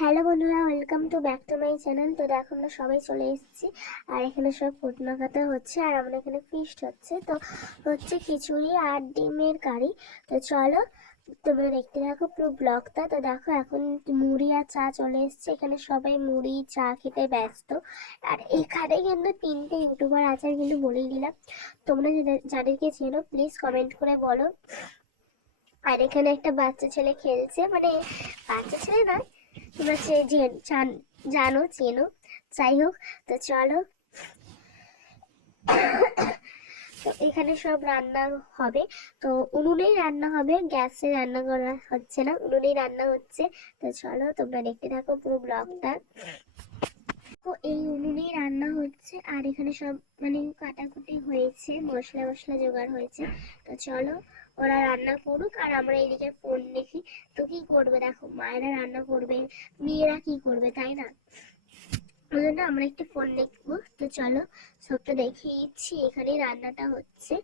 Hello বন্ধুরা, welcome to back to my channel. তো দেখো আমরা সবাই চলে এসেছি আর এখানে সব কুটনা কাটা হচ্ছে আর আমরা এখানে ফিস্ট হচ্ছে। তো হচ্ছে খিচুড়ি আর ডিমের কারি। তো চলো তোমরা দেখতে থাকো পুরো ব্লগটা। তো দেখো এখন মুড়ি আর চা চলে এসছে, এখানে সবাই মুড়ি চা খেতে ব্যস্ত। আর এখানে কিন্তু 3টে ইউটিউবার আছে, আমি কিন্তু বলেই দিলাম। তোমরা যাদেরকে চেনো প্লিজ কমেন্ট করে বলো। আর এখানে একটা বাচ্চা ছেলে খেলছে, মানে বাচ্চা ছেলে নয়, তোমরা জানো চেনো, যাই হোক। তো চলো, তো এখানে সব রান্না হবে। তো উনুনেই রান্না হবে, গ্যাসে রান্না করা হচ্ছে না, উনুনেই রান্না হচ্ছে। তো চলো তোমরা দেখতে থাকো পুরো ব্লগটা। তো এই উনুনেই রান্না হচ্ছে আর এখানে সব মানে কাটাকুটি হয়েছে, মশলা মশলা জোগাড় হয়েছে। তো চলো ওরা রান্না করুক আর আমরা এদিকে ফোন দেখি। তো কি করবে, দেখো মায়েরা রান্না করবে, মেয়েরা কি করবে, তাই না? ওই জন্য আমরা একটু ফোন দেখবো। তো চলো সবটা দেখিয়ে দিচ্ছি। এখানেই রান্নাটা হচ্ছে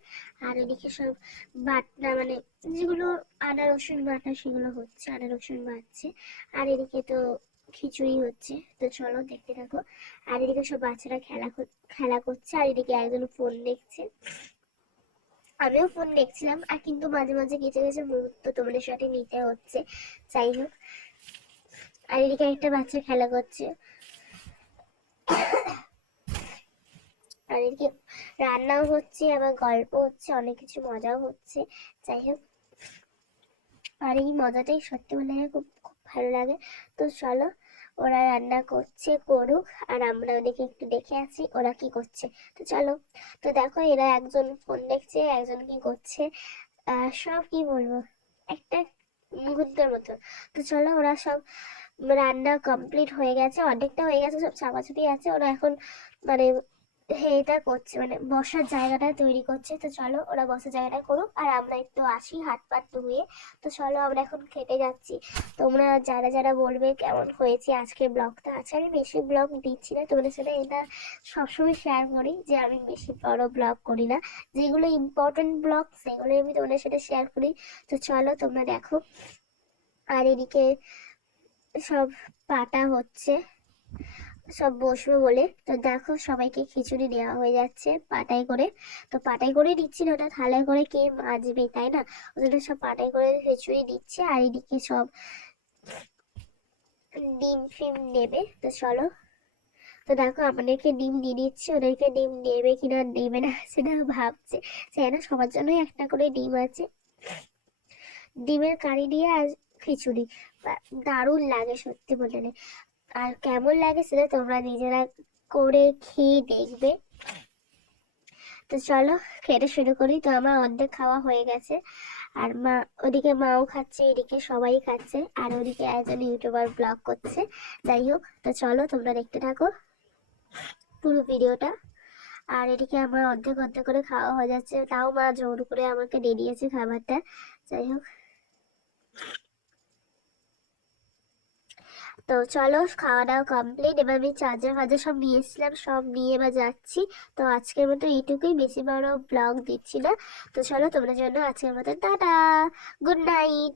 আর এদিকে সব বাটনা, মানে যেগুলো আদা রসুন বাটা সেগুলো হচ্ছে, আদা রসুন বাটছে। আর এদিকে তো খিচুড়ি হচ্ছে। তো চলো দেখতে থাকো। আর এদিকে সব বাচ্চারা খেলা করছে আর এদিকে একজন ফোন দেখছে, আমিও ফোন দেখছিলাম। আর কিন্তু মাঝে মাঝে কিছু কিছু মুহূর্ত তোমাদের সাথে নিতে হচ্ছে, যাই হোক। আর এদিকে একটা বাচ্চা খেলা করছে আর এদিকে রান্নাও হচ্ছে, আবার গল্প হচ্ছে, অনেক কিছু মজাও হচ্ছে, যাই হোক। আর এই মজাটাই সত্যি বলে খুব খুব ভালো লাগে। তো চলো ওরা রান্না করছে, করুক আর আমরা ওদিকে একটু দেখে আসি ওরা কি করছে। তো চলো। তো দেখো এরা একজন ফোন দেখছে, একজন কি করছে, সব কি বলবো, একটা মুহূর্তের মতো। তো চলো ওরা সব রান্না কমপ্লিট হয়ে গেছে, অর্ধেকটা হয়ে গেছে, সব চাপাচাপি আছে। ওরা এখন মানে এটা করছে, মানে বসার জায়গাটা তৈরি করছে। তো চলো ওরা বসার জায়গাটা করুক আর আমরা একটু আসি হাত পাত ধুয়ে। তো চলো আমরা এখন খেতে যাচ্ছি। তোমরা যারা যারা বলবে কেমন হয়েছে আজকের ব্লগটা। আচ্ছা আমি বেশি ব্লগ দিচ্ছি না তোমাদের সাথে, এটা সবসময় শেয়ার করি যে আমি বেশি বড় ব্লগ করি না, যেগুলো ইম্পর্টেন্ট ব্লগ সেগুলোই আমি তোমাদের সাথে শেয়ার করি। তো চলো তোমরা দেখো। আর এদিকে সব পাটা হচ্ছে, সব বসবে বলে। তো দেখো সবাইকে খিচুড়ি দেওয়া হয়ে যাচ্ছে পাটাই করে। তো পাটাই করে দিচ্ছি না, ওটা থালায় করে কে মাজবে, তাই না? ওদের সব পাটাই করে খিচুড়ি দিচ্ছে আর এদিকে সব ডিম ফিম নেবে। তো চলো। তো দেখো আমাদেরকে ডিম দিয়ে দিচ্ছে, ওদেরকে ডিম নেবে কিনা নেবে না সেটা ভাবছে। তাই না, সবার জন্যই একটা করে ডিম আছে। ডিমের কারি দিয়ে আর খিচুড়ি দারুণ লাগে সত্যি বলতে। আর কেমন লাগে সেটা তোমরা নিজেরা করে খেয়ে দেখবে। তো চলো খেতে শুরু করি। তো আমার অর্ধেক খাওয়া হয়ে গেছে আর ওদিকে মাও খাচ্ছে, এদিকে সবাই খাচ্ছে আর ওদিকে একজন ইউটিউবার ব্লগ করছে, যাই হোক। তো চলো তোমরা দেখতে থাকো পুরো ভিডিওটা। আর এদিকে আমার অর্ধেক অর্ধেক করে খাওয়া হয়ে যাচ্ছে, তাও মা জোর করে আমাকে দিয়ে দিয়েছে খাবারটা, যাই হোক। তো চলো খাওয়া দাওয়া কমপ্লিট। এবার আমি চার্জার ফার্জার সব নিয়ে এসেছিলাম, সব নিয়ে এবার যাচ্ছি। তো আজকের মতো এইটুকুই, বেশি বড় ব্লগ দিচ্ছি না। তো চলো তোমরা জন্য আজকের মতো টাটা, গুড নাইট।